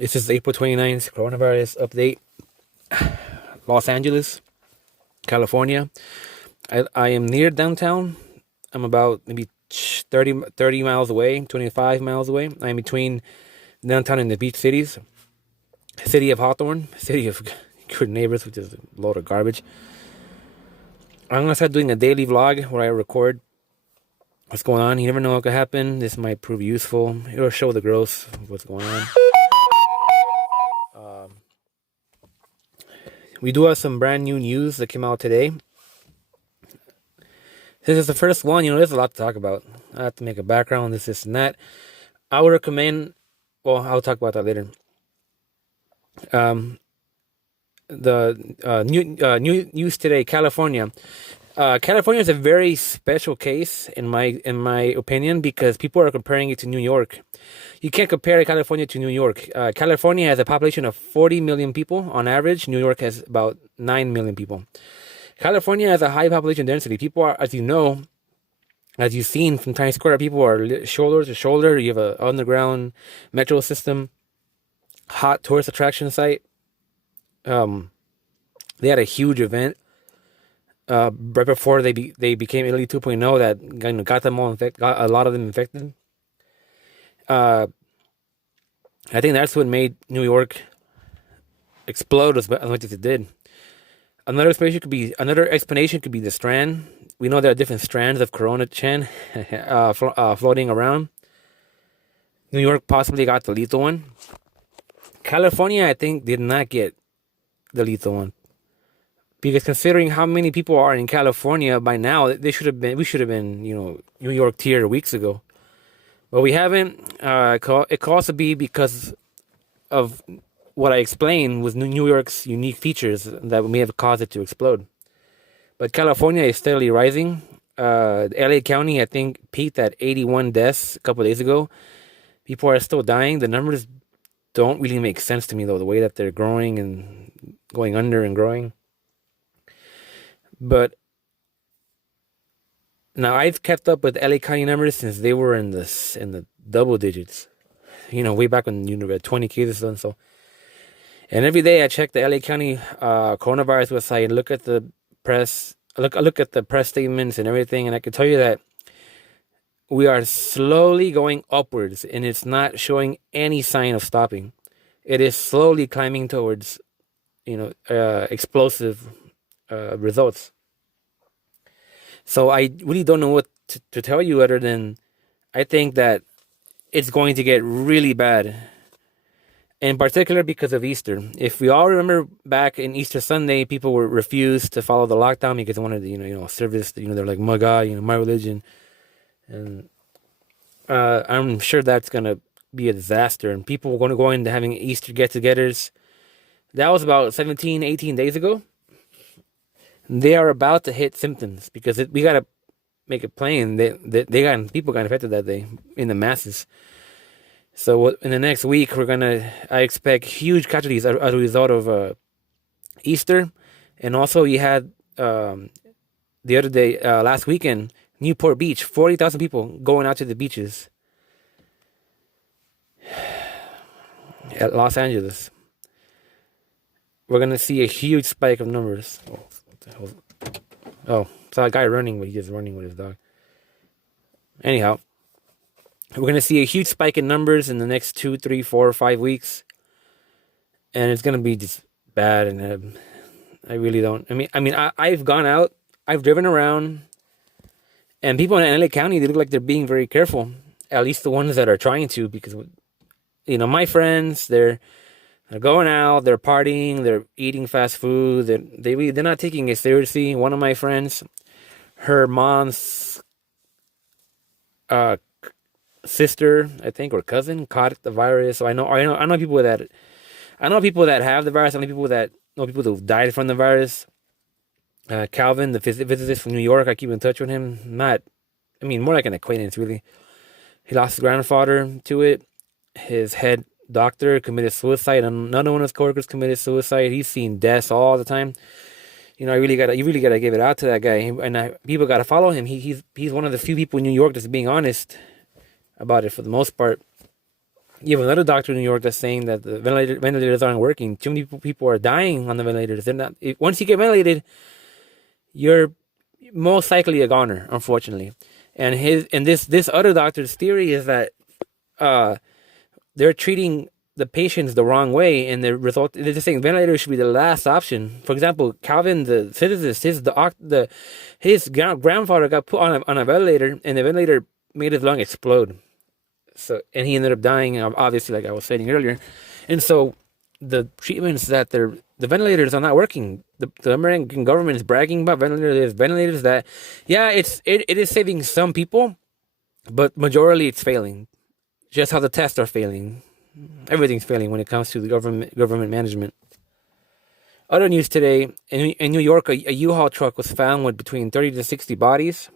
This is April 29th, coronavirus update. Los Angeles, California. I am near downtown. I'm about maybe 30 miles away, 25 miles away. I'm between downtown and the beach cities. City of Hawthorne, city of good neighbors, which is a load of garbage. I'm going to start doing a daily vlog where I record what's going on. You never know what could happen. This might prove useful. It'll show the growth of what's going on. We do have some brand new news that came out today. This is the first one. There's a lot to talk about. I have to make a background, this, and that. I would recommend, well, I'll talk about that later. The new news today, California. California is a very special case in my opinion, because people are comparing it to New York. You can't compare California to New York. California has a population of 40 million people on average. New York has about 9 million people. California has a high population density. People are, as you've seen from Times Square, people are shoulder to shoulder. You have an underground metro system, hot tourist attraction site. They had a huge event right before they became Italy 2.0 that got them all got a lot of them infected. I think that's what made New York explode as much as it did. Another explanation could be the strand. We know there are different strands of coronachan floating around. New York possibly got the lethal one. California, I think, did not get the lethal one, because considering how many people are in California by now, we should have been, New York tier weeks ago. But we haven't. It could also be because of what I explained was New York's unique features that may have caused it to explode. But California is steadily rising. LA County, I think, peaked at 81 deaths a couple of days ago. People are still dying. The numbers don't really make sense to me, though, the way that they're growing and going under and growing. But now I've kept up with LA County numbers since they were in the double digits. Way back when we had 20 cases and so. And every day I check the LA County coronavirus website and look at the press. Look at the press statements and everything, and I can tell you that we are slowly going upwards, and it's not showing any sign of stopping. It is slowly climbing towards, explosive results. So I really don't know what to tell you other than I think that it's going to get really bad. In particular because of Easter. If we all remember back in Easter Sunday, people were refused to follow the lockdown because they wanted to, service, they're like, my God, my religion. And I'm sure that's going to be a disaster. And people were going to go into having Easter get-togethers. That was about 17, 18 days ago. They are about to hit symptoms because we got to make it plain. People got infected that day in the masses. So in the next week, I expect huge casualties as a result of Easter. And also you had the other day, last weekend, Newport Beach, 40,000 people going out to the beaches at Los Angeles. We're going to see a huge spike of numbers. Oh, what the hell? Oh, saw a guy running, but he's just running with his dog. Anyhow. We're going to see a huge spike in numbers in the next 2, 3, 4, 5 weeks. And it's going to be just bad. And I really don't. I've gone out. I've driven around. And people in LA County, they look like they're being very careful. At least the ones that are trying to. Because, my friends, they're going out. They're partying. They're eating fast food. They're not taking it seriously. One of my friends, her mom's sister, I think, or cousin caught the virus. So I know people that have the virus. I know people who died from the virus. Calvin, the physicist from New York, I keep in touch with him. More like an acquaintance, really. He lost his grandfather to it. His head doctor committed suicide, and another one of his coworkers committed suicide. He's seen deaths all the time. You really gotta give it out to that guy, and people gotta follow him. He's one of the few people in New York that's being honest about it for the most part. You have another doctor in New York that's saying that the ventilators aren't working. Too many people are dying on the ventilators. They're not. Once you get ventilated, you're most likely a goner, unfortunately. And this other doctor's theory is that uh, they're treating the patients the wrong way, and they're just saying ventilators should be the last option. For example, Calvin, the physicist, his grandfather got put on a ventilator, and the ventilator made his lung explode. So, and he ended up dying, obviously, like I was saying earlier. And so the treatments that the ventilators are not working. The American government is bragging about ventilators that, yeah, it is saving some people, but majority it's failing. Just how the tests are failing. Everything's failing when it comes to the government management. Other news today, in New York, a U-Haul truck was found with between 30 to 60 bodies.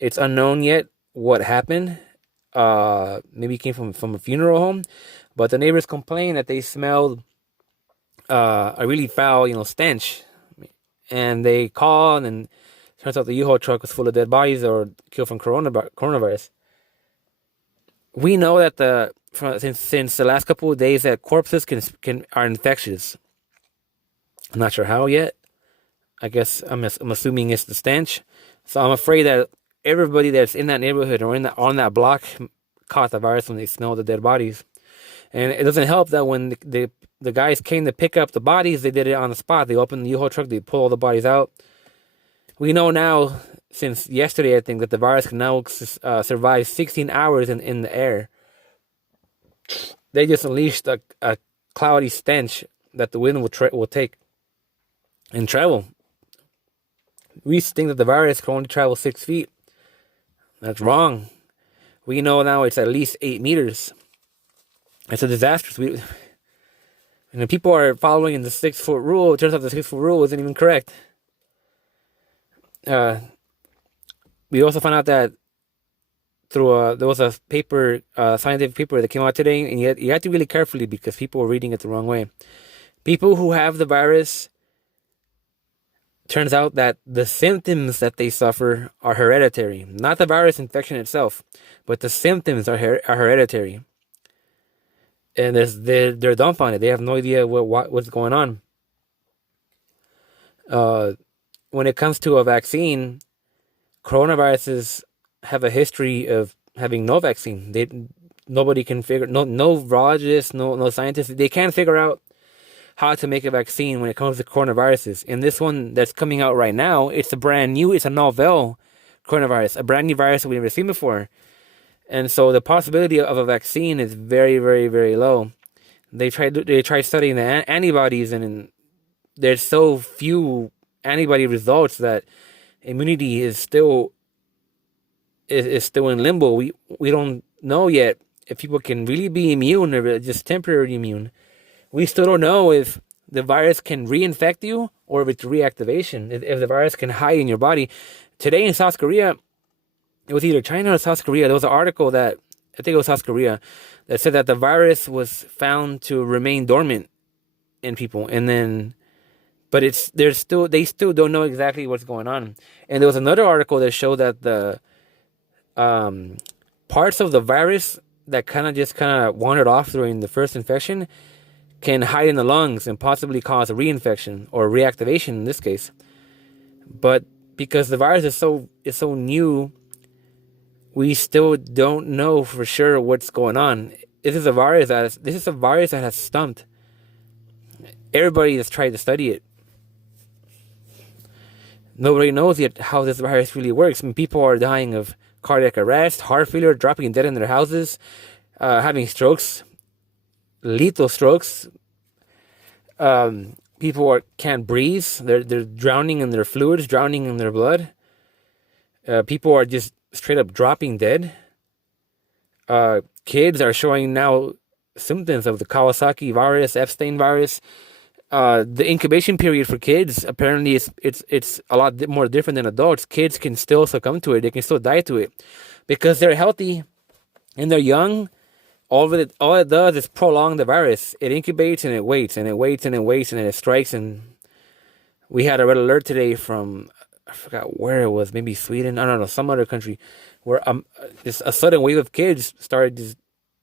It's unknown yet what happened. Maybe it came from a funeral home, but the neighbors complained that they smelled a really foul, stench, and they called, and turns out the U-Haul truck was full of dead bodies or killed from coronavirus. We know that since the last couple of days that corpses are infectious. I'm not sure how yet. I guess I'm assuming it's the stench. So I'm afraid that everybody that's in that neighborhood or on that block caught the virus when they smelled the dead bodies. And it doesn't help that when the guys came to pick up the bodies, they did it on the spot. They opened the U-Haul truck, they pulled all the bodies out. We know now, since yesterday, I think, that the virus can now survive 16 hours in the air. They just unleashed a cloudy stench that the wind will take and travel. We used to think that the virus could only travel 6 feet. That's wrong. We know now it's at least 8 meters. It's a disaster. And the people are following the 6-foot rule. It turns out the 6-foot rule isn't even correct. We also found out that there was a paper, scientific paper that came out today, and you have to really carefully because people were reading it the wrong way. People who have the virus, turns out that the symptoms that they suffer are hereditary. Not the virus infection itself, but the symptoms are hereditary. And they're dumbfounded. They have no idea what's going on. When it comes to a vaccine, coronaviruses have a history of having no vaccine. Nobody can figure, no virologists, no scientists, they can't figure out how to make a vaccine when it comes to coronaviruses. And this one that's coming out right now, it's a novel coronavirus, a brand new virus that we've never seen before. And so the possibility of a vaccine is very, very, very low. They tried studying the antibodies, and there's so few antibody results that immunity is still in limbo. We don't know yet if people can really be immune or just temporarily immune. We still don't know if the virus can reinfect you or if it's reactivation, if the virus can hide in your body. Today in South Korea, it was either China or South Korea. There was an article that, I think it was South Korea, that said that the virus was found to remain dormant in people. And then, but they still don't know exactly what's going on. And there was another article that showed that the parts of the virus that kind of wandered off during the first infection can hide in the lungs and possibly cause a reinfection or reactivation in this case. But because the virus is so new, we still don't know for sure what's going on. This is a virus that has stumped everybody that's tried to study it. Nobody knows yet how this virus really works. I mean, people are dying of cardiac arrest, heart failure, dropping dead in their houses, having strokes, lethal strokes. People can't breathe. They're drowning in their fluids, drowning in their blood. People are just straight up dropping dead. Kids are showing now symptoms of the Kawasaki virus, Epstein virus. The incubation period for kids, apparently it's a lot more different than adults. Kids can still succumb to it. They can still die to it because they're healthy and they're young. All it does is prolong the virus. It incubates and it waits and it waits and it waits and then it strikes. And we had a red alert today from, I forgot where it was, maybe Sweden, I don't know, some other country, where a sudden wave of kids started just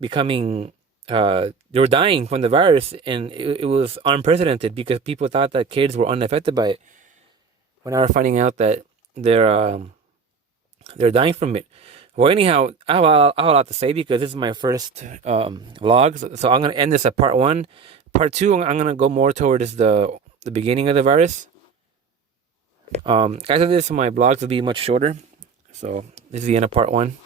becoming they were dying from the virus, and it was unprecedented because people thought that kids were unaffected by it. When I was finding out that they're dying from it. Well, anyhow, I have a lot to say because this is my first vlog, so I'm gonna end this at part one. Part two, I'm gonna go more towards the beginning of the virus. Guys, I this my vlogs will be much shorter, so this is the end of part one.